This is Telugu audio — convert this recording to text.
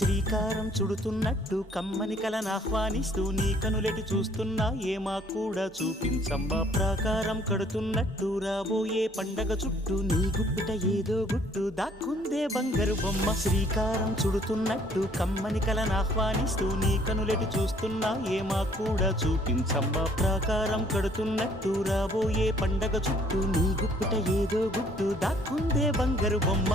శ్రీకారం చుడుతున్నట్టు కమ్మని కలను ఆహ్వానిస్తూ నీ కనులెటి చూస్తున్నా ఏమా కూడా చూపించమ్మా ప్రాకారం కడుతున్నట్టు రాబోయే పండగ చుట్టూ నీ గుప్పిట ఏదో గుట్టు దాక్కుందే బంగారు బొమ్మ శ్రీకారం చుడుతున్నట్టు కమ్మని కలను ఆహ్వానిస్తూ నీ కనులెటి చూస్తున్నా ఏమా కూడా చూపించమ్మా ప్రాకారం కడుతున్నట్టు రాబోయే పండగ చుట్టూ నీ గుప్పిట ఏదో గుట్టు దాక్కుందే బంగారు బొమ్మ